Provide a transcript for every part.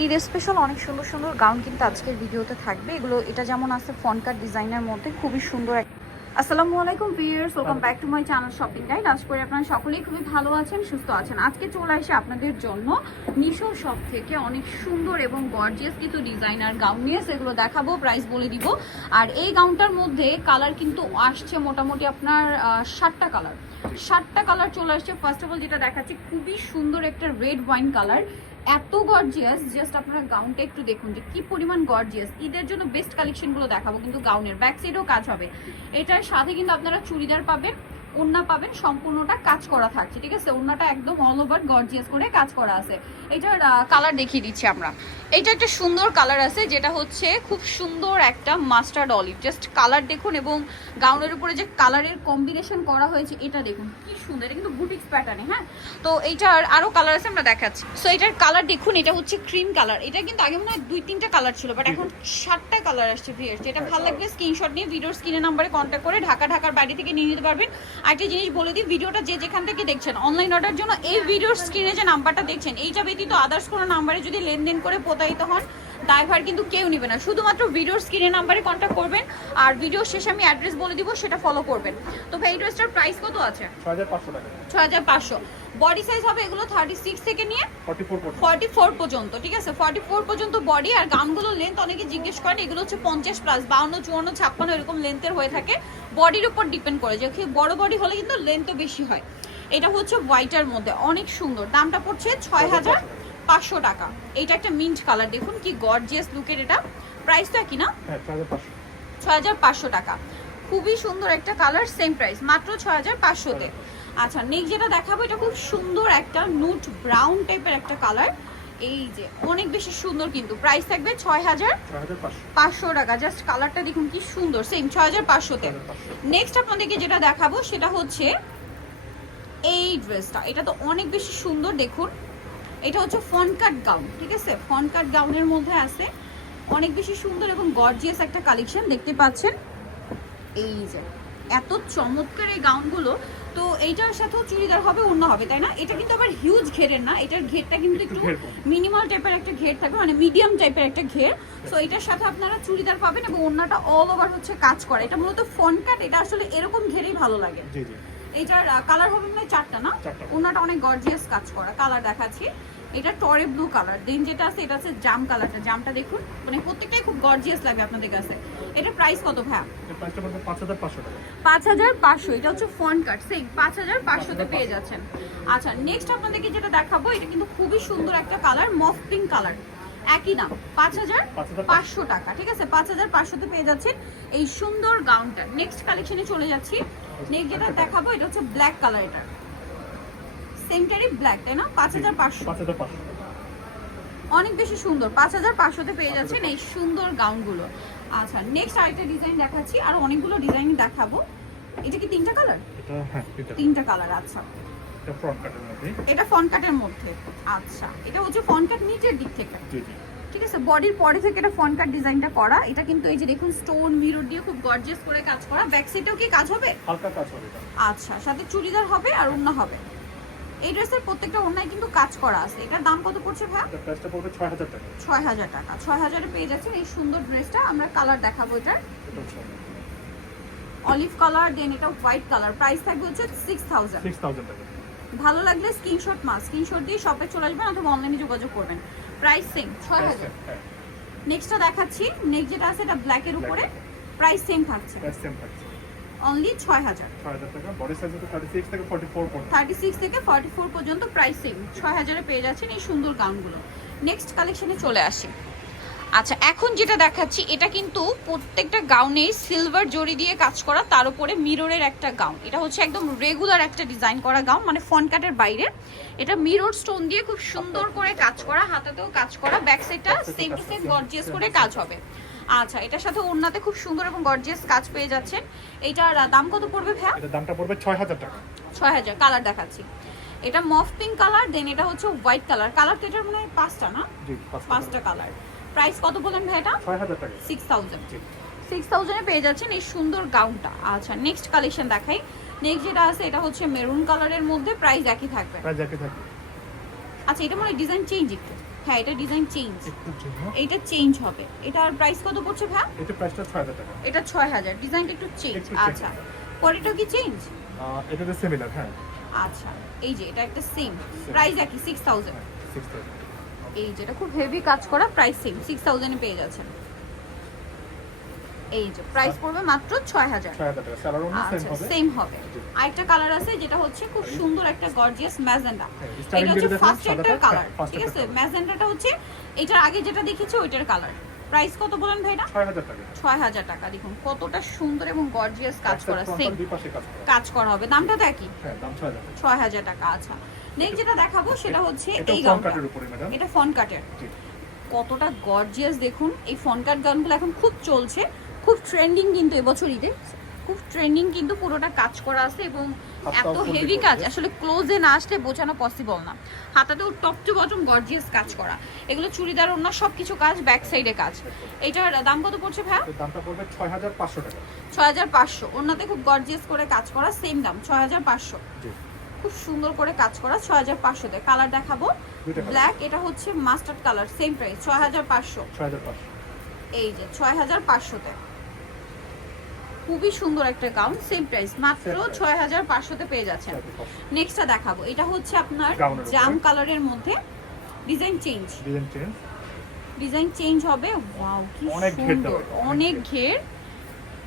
Eid special অনেক সুন্দর সুন্দর গাউন কিন্তু আজকের ভিডিওতে থাকবে। এগুলো এটা যেমন আছে ফন কাট ডিজাইনের মধ্যে খুবই সুন্দর। আসসালামু আলাইকুম viewers, welcome back to my channel shopping guide. আশা করি আপনারা সকলেই খুবই ভালো আছেন, সুস্থ আছেন। আজকে চলে আসে আপনাদের জন্য নিশো শপ থেকে অনেক সুন্দর এবং গর্জিয়াস কিছু ডিজাইনার গাউন নিয়ে সেগুলো দেখাবো, প্রাইস বলে দিব। আর এই গাউনটার মধ্যে কালার কিন্তু আসছে মোটামুটি আপনার 7টা কালার। 7টা কালার চলে আসছে। ফার্স্ট অফ অল যেটা দেখাচ্ছি খুবই সুন্দর একটা রেড ওয়াইন কালার, এত গর্জিয়াস। জাস্ট আপনারা গাউনটা একটু দেখুন যে কি পরিমাণ গর্জিয়াস। ঈদের জন্য বেস্ট কালেকশনগুলো দেখাবো, কিন্তু গাউনের ব্যাক সাইডেও কাজ হবে। এটার সাথে কিন্তু আপনারা চুড়িদার পাবেন, ওড়না পাবেন, সম্পূর্ণটা কাজ করা থাকছে, ঠিক আছে। ওড়নাটা একদম অল ওভার গর্জিয়াস করে কাজ করা আছে। এটার কালার দেখিয়ে দিচ্ছি আমরা। এটা একটা সুন্দর কালার আছে, যেটা হচ্ছে খুব সুন্দর একটা মাস্টার্ড অলিভ। জাস্ট কালার দেখুন, এবং গাউনের উপরে যে কালারের কম্বিনেশন করা হয়েছে এটা দেখুন কি সুন্দর। এটা কিন্তু বুটিক্স প্যাটার্নে, হ্যাঁ। তো এইটার আরো কালার আছে, আমরা দেখাচ্ছি। সো এটার কালার দেখুন, এটা হচ্ছে ক্রিম কালার। এটা কিন্তু আগে মনে হয় 2-3টা কালার ছিল, বাট এখন 7টা কালার আসছে। যেটা ভালো লাগবে স্ক্রিনশট নিয়ে ভিডিওর স্ক্রিনের নাম্বারে কন্ট্যাক্ট করে ঢাকার বাইরে থেকে নিয়ে নিতে পারবেন। আরেকটা জিনিস বলে দিই, ভিডিওটা যে যেখান থেকে দেখছেন অনলাইন অর্ডার জন্য এই ভিডিওর স্ক্রিনে যে নাম্বারটা দেখছেন, এইটা ব্যতীত আদার্স কোনো নাম্বারে যদি লেনদেন করে প্রতারিত হন, ড্রাইভার কিন্তু কেউ নেবে না। শুধুমাত্র ভিডিওর স্ক্রিনের নাম্বারে কন্ট্যাক্ট করবেন, আর ভিডিওর শেষে আমি অ্যাড্রেস বলে দিব, সেটা ফলো করবেন। তো ভাই এই ড্রেসটার প্রাইস কত আছে? 6500 টাকা। 6500। বডি সাইজ হবে এগুলো 36 থেকে নিয়ে 44 পর্যন্ত, ঠিক আছে। 44 পর্যন্ত বডি। আর গাউনগুলোর লেন্থ অনেকে জিজ্ঞেস করেন, এগুলো হচ্ছে 50 প্লাস, 52, 54, 56 এরকম লেন্থের হয়ে থাকে। বডির উপর ডিপেন্ড করে, যে বড় বডি হলে কিন্তু লেন্থও বেশি হয়। এটা হচ্ছে হোয়াইটের মধ্যে অনেক সুন্দর। দামটা পড়ছে 6500 টাকা। এটা একটা মিন্ট কালার, দেখুন কি গর্জিয়াস লুকের। এটা প্রাইস তো একই না? 6500 টাকা। খুবই সুন্দর একটা কালার, সেম প্রাইস মাত্র 6500-তে। আচ্ছা, নেক্সট যেটা দেখাবো, এটা খুব সুন্দর একটা নুট ব্রাউন টাইপের একটা কালার। এই যে অনেক বেশি সুন্দর, কিন্তু প্রাইস থাকবে 6500 টাকা। জাস্ট কালারটা দেখুন কি সুন্দর, সেম 6500-তে। নেক্সট আপনাদেরকে যেটা দেখাবো সেটা হচ্ছে এই ড্রেসটা। এটা তো অনেক বেশি সুন্দর, দেখুন। এটা হচ্ছে ফন কাট গাউন, ঠিক আছে। ফন কাট গাউনের মধ্যে আছে অনেক বেশি সুন্দর এবং গর্জিয়াস একটা কালেকশন, দেখতে পাচ্ছেন। এই যে এত চমৎকার এই গাউনগুলো। তো এইটার সাথেও চুড়িদার হবে, অন্য হবে, তাই না? এটা কিন্তু আবার হিউজ ঘেরের না, এটার ঘেরটা কিন্তু একটু মিনিমাল টাইপের একটা ঘের থাকবে, মানে মিডিয়াম টাইপের একটা ঘের। সো এটার সাথে আপনারা চুড়িদার পাবেন, এবং অন্যটা অল ওভার হচ্ছে কাজ করা। এটা মূলত ফন কাট, এটা আসলে এরকম ঘেরেই ভালো লাগে। এটার কালার হবে মানে 4টা না, ওনাটা অনেক গর্জিয়াস কাজ করা। কালার দেখাচ্ছি, এটা টরে ব্লু কালার। দেন যেটা আছে এটা আছে জাম কালারটা। জামটা দেখুন, মানে প্রত্যেকটাই খুব গর্জিয়াস লাগে আপনাদের কাছে। এটা প্রাইস কত ভাই? 5500। এটা হচ্ছে ফন কাট, সেম 5500-তে পেয়ে যাচ্ছেন। আচ্ছা, নেক্সট আপনাদেরকে যেটা দেখাবো, এটা কিন্তু খুবই সুন্দর একটা কালার, মফ পিঙ্ক কালার। একই দাম 5500 টাকা, ঠিক আছে। 5500-তে পেয়ে যাচ্ছেন এই সুন্দর গাউনটা। নেক্সট কালেকশনে চলে যাচ্ছি। নেক্সট যেটা দেখাবো, এটা হচ্ছে ব্ল্যাক কালার। এটা সেমটারই ব্ল্যাক, তাই না? 5500। অনেক বেশি সুন্দর। 5500-তে পেয়ে যাচ্ছেন এই সুন্দর গাউনগুলো। আচ্ছা, নেক্সট আরেকটা ডিজাইন দেখাচ্ছি, আর অনেকগুলো ডিজাইন দেখাবো। এটা কি 3টা কালার? হ্যাঁ, 3টা কালার। আচ্ছা, এটা ফন কাটের মধ্যে। আচ্ছা, এটা হচ্ছে ফন কাট নিচের দিক থেকে, ঠিক আছে। বডির পরে থেকে এটা ফন কাট ডিজাইনটা করা। এটা কিন্তু এই যে দেখুন স্টোন মিরর দিয়ে খুব গর্জিয়াস করে কাজ করা। ব্যাক সাইডেও কি কাজ হবে? হালকা কাজ হবে। আচ্ছা, সাথে চুড়িদার হবে আর ওড়না হবে। এই ড্রেসের প্রত্যেকটা ওড়নায় কিন্তু কাজ করা আছে। এটার দাম কত পড়ছে ভাই? এটা প্রাইসটা পড়বে 6000 টাকা। 6000 টাকা। 6000-এ পেয়ে যাচ্ছেন এই সুন্দর ড্রেসটা। আমরা কালার দেখাবো। এটার অলিভ কালার, দেন এটা হোয়াইট কালার। প্রাইস থাকবে হচ্ছে 6000 টাকা। ভালো লাগলে স্ক্রিনশট স্ক্রিনশট দিয়ে শপে চলে আসবেন, অথবা অনলাইনে যোগাযোগ করবেন। Price same 6000। নেক্সটটা দেখাচ্ছি। নেক্সট যেটা আছে এটা ব্ল্যাকের উপরে, প্রাইস সেম থাকছে, অনলি 6000 টাকা। বডি সাইজ হচ্ছে 36 থেকে 44 পর্যন্ত। 36 থেকে 44 পর্যন্ত প্রাইস সেম। 6000-এ পেয়ে যাচ্ছেন এই সুন্দর গাউনগুলো। নেক্সট কালেকশনে চলে আসি। আচ্ছা, এখন যেটা দেখাচ্ছি, এটা কিন্তু প্রত্যেকটা গাউনে সিলভার জড়ি দিয়ে কাজ করা, তার উপরে মিররের একটা গাউন। এটা হচ্ছে একদম রেগুলার একটা ডিজাইন করা গাউন, মানে ফন কাটের বাইরে। এটা মিরর স্টোন দিয়ে খুব সুন্দর করে কাজ করা, হাতাতেও কাজ করা। ব্যাক সাইডটা সেম টু সেম গর্জিয়াস করে কাজ হবে। আচ্ছা, এটার সাথে ওড়নাতে খুব সুন্দর এবং গর্জিয়াস কাজ পেয়ে যাচ্ছেন। এইটার দাম কত পড়বে ভাইয়া? এটার দামটা পড়বে 6000 টাকা। 6000। কালার দেখাচ্ছি, এটা মফ পিঙ্ক কালার, দেন এটা হচ্ছে হোয়াইট কালার। কালার তো এটার মনে হয় 5টা না? জি, 5টা কালার। প্রাইস কত বলেন ভাই এটা? 6000 টাকা। 6000-এ পেয়ে যাচ্ছেন এই সুন্দর গাউনটা। আচ্ছা, নেক্সট কালেকশন দেখাই। নেক্সট যেটা আছে এটা হচ্ছে মেরুন কালারের মধ্যে। প্রাইস একই থাকবে। প্রাইস একই থাকবে। আচ্ছা, এটা মনে হয় ডিজাইন চেঞ্জ একটু। হ্যাঁ এটা ডিজাইন চেঞ্জ, একটু জন্য এটা চেঞ্জ হবে। এটার প্রাইস কত পড়ছে ভাই? এটা প্রাইসটা 6000 টাকা। এটা 6000, ডিজাইনটা একটু চেঞ্জ। একটু change। আচ্ছা কোয়ালিটি কি চেঞ্জ? এটাতে সিমিলার, হ্যাঁ আচ্ছা এই যে এটা একটা সেম প্রাইস একই 6000। 6000। এই যেটা খুব হেভি কাজ করা, প্রাইস সেম 6000 এ পেয়ে যাচ্ছেন। এই যে প্রাইস পড়বে মাত্র 6000। 6000 টাকা। সালোয়ার ওনা সেম আচ্ছা হবে। সেম হবে। আরেকটা কালার আছে যেটা হচ্ছে খুব সুন্দর একটা গর্জিয়াস ম্যাজেন্ডা। হ্যাঁ, এটা starting হচ্ছে যেটা দেখলাম ফার্স্ট সাদাটা, এটার কালার, হ্যাঁ, first ঠিক এটার আছে? colour। ম্যাজেন্ডাটা হচ্ছে এটার আগে যেটা দেখেছি ওইটার কালার। প্রাইস কত বলেন ভাই এটা? 6000 টাকা। 6000 টাকা। দেখুন কতটা সুন্দর এবং গর্জিয়াস কাজ করা, ফ্রন্ট সেম দুই পাশে কাজ করা। কাজ করা হবে। দামটা তো একই, হ্যাঁ, দাম 6000 টাকা। 6000 টাকা। আচ্ছা নেক্সট যেটা দেখাবো সেটা হচ্ছে এটা এই ফ্রন্ট গাউনটা। কাটের উপরে ম্যাডাম। এটা ফন কাটের, জি। কতটা গর্জিয়াস দেখুন। এই ফন কাট গাউনগুলো এখন খুব চলছে, খুব ট্রেন্ডিং কিন্তু এবছর ঈদে খুব ট্রেন্ডিং, কিন্তু পুরোটা কাজ করা আছে এবং হাতটাও এত fully হেভি কাজ gorgeous। আসলে ক্লোজে না আসলে বোঝানো পসিবল না। হাতাতেও টপ টু বটম গর্জিয়াস কাজ করা, এগুলো চুড়িদার অন্য সবকিছু কাজ, ব্যাক সাইডে কাজ। এটার দাম কত পড়ছে ভাইয়া? এর দামটা পড়বে 6500 টাকা। 6500। ওনাতে খুব গর্জিয়াস করে কাজ করা, সেম দাম 6500। জি। খুব সুন্দর করে কাজ করা 6500 তে। কালার দেখাবো দুইটা colour। ব্ল্যাক, এটা হচ্ছে মাস্টার্ড কালার, সেম প্রাইস 6500। 6500। এই যে 6500 তে খুবই সুন্দর একটা গাউন, সেম প্রাইস মাত্র Same price। 6500 তে পেয়ে যাচ্ছেন। 6500। নেক্সটটা দেখাবো, এটা হচ্ছে আপনার Gown এর উপরে। জাম কালারের মধ্যে design change, design change. Design change হবে। ওয়াও কি অনেক ঘের সুন্দর, দেওয়া, অনেক অনেক ঘের,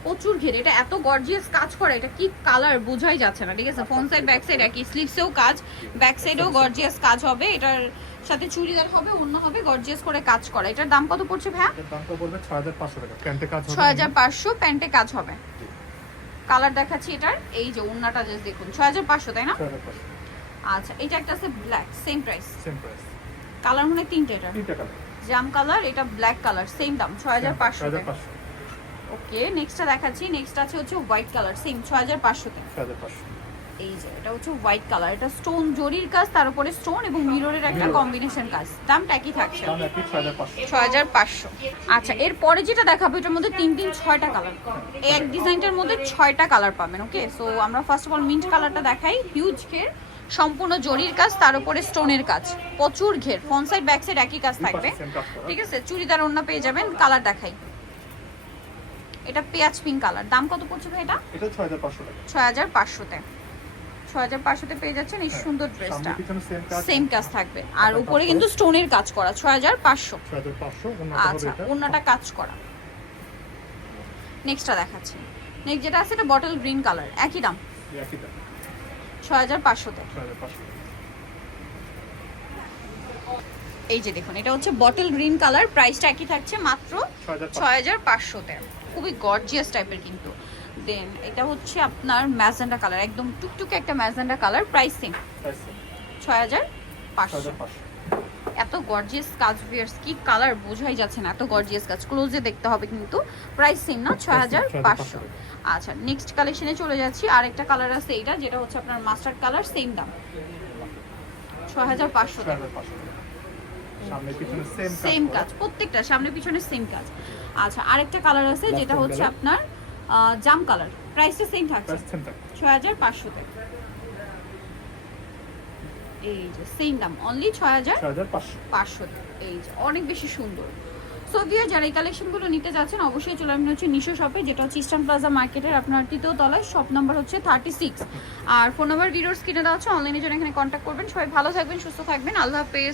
প্রচুর ঘের। এটা এত গর্জিয়াস কাজ করা, এটা কি কালার বোঝাই যাচ্ছে না, ঠিক আছে? ফ্রন্ট সাইড ব্যাক সাইড একই, স্লিভসেও কাজ, ব্যাক সাইডেও গর্জিয়াস কাজ হবে। এটার সাথে চুড়িদার হবে, অন্য হবে, গর্জিয়াস করে কাজ করা। এটার দাম কত পড়ছে ভাইয়া? এর দামটা পড়বে 6500 টাকা। প্যান্টে কাজ হবে। 6500, প্যান্টে কাজ হবে। জি। কালার দেখাচ্ছি এটার, এই যে ওন্নাটা জাস্ট দেখুন 6500, তাই না? 6500। আচ্ছা এটা একটা আছে black, same price. Same price. Colour মনে হয় তিনটে, এটা তিনটা কালার। জাম কালার, এটা ব্ল্যাক কালার, সেম দাম 6500 তে। 6500। ওকে নেক্সটটা দেখাচ্ছি। নেক্সট আছে হচ্ছে হোয়াইট কালার, সেম 6500 তে। 6500। এই যে এটা হচ্ছে হোয়াইট কালার, এটা স্টোন জরির কাজ, তার উপরে স্টোন এবং মিররের একটা Mirror। কম্বিনেশন কাজ। দামটা একই থাকছে দাম একই 6500। 6500। আচ্ছা এরপরে যেটা দেখাবো এটার মধ্যে 6টা কালার, এই এক ডিজাইনটার মধ্যে 6টা কালার পাবেন। ওকে সো আমরা ফার্স্ট অফ অল মিন্ট কালারটা দেখাই। হিউজ ঘের, সম্পূর্ণ জরির কাজ, তার উপরে স্টোনের কাজ, প্রচুর ঘের, ফ্রন্ট সাইড ব্যাক সাইড একই কাজ থাকবে, সেম কাজ করা। ঠিক আছে? চুড়িদার ওড়না পেয়ে যাবেন। কালার দেখাই, এটা পেঁয়াজ পিঙ্ক কালার। দাম কত পড়ছে ভাই এটা? এটা 6500 টাকা। 6500 তে। 6500 তে পেয়ে যাচ্ছেন এই হ্যাঁ, সুন্দর ড্রেসটা, সামনে পিছনে সেম কাজ। সেম কাজ থাকবে। আর উপরে কিন্তু স্টোনের কাজ করা 6500। 6500 ওন্নাটা হবে আচ্ছা এটা। ওন্নাটা কাজ করা। নেক্সটটা দেখাচ্ছি। নেক্সট যেটা আছে এটা বটল গ্রিন কালার, একই দাম একই দাম। 6500 তে। 6500। এই যে দেখুন এটা হচ্ছে বটল গ্রিন কালার, প্রাইসটা একই থাকছে মাত্র 6500। 6500 তে। খুবই গর্জিয়াস টাইপের কিন্তু। দেন এটা হচ্ছে আপনার ম্যাজেন্ডা কালার, একদম টুকটুকে একটা ম্যাজেন্ডা কালার, প্রাইস সেম 6500। 6500। এত গর্জিয়াস কাজ, ভিউয়ার্স কি কালার বোঝাই যাচ্ছে না, এত গর্জিয়াস কাজ, ক্লোজে দেখতে হবে কিন্তু। প্রাইস সেম না, 6500। আচ্ছা নেক্সট কালেকশনে চলে যাচ্ছি। আরেকটা কালার আছে এটা, যেটা হচ্ছে আপনার মাস্টার্ড কালার, সেম দাম 6500 টাকা। 6500। সামনে পিছনে সেম কাজ। সেম কাজ, প্রত্যেকটা সামনে পিছনে সেম কাজ। আচ্ছা আরেকটা কালার আছে Last যেটা one হচ্ছে color। আপনার জাম কালার, প্রাইসটা সেম থাকছে প্রাইস সেম থাকে। 6500 টাকা। এই যে সেম দাম, অনলি 6500। 6500। এই যে অনেক বেশি সুন্দর। সো ভিউয়ার যারা এই কালেকশনগুলো নিতে যাচ্ছেন অবশ্যই চলে আসবেন হচ্ছে নিশো শপে, যেটা হচ্ছে ইস্টার্ন প্লাজা মার্কেটের আপনার 3য় তলায়, শপ নাম্বার হচ্ছে 36। আর ফোন নাম্বার ভিডিওর স্ক্রিনে দেওয়া আছে, অনলাইনে জন্য এখানে কন্ট্যাক্ট করবেন। সবাই ভালো থাকবেন, সুস্থ থাকবেন, আল্লাহ হাফেজ।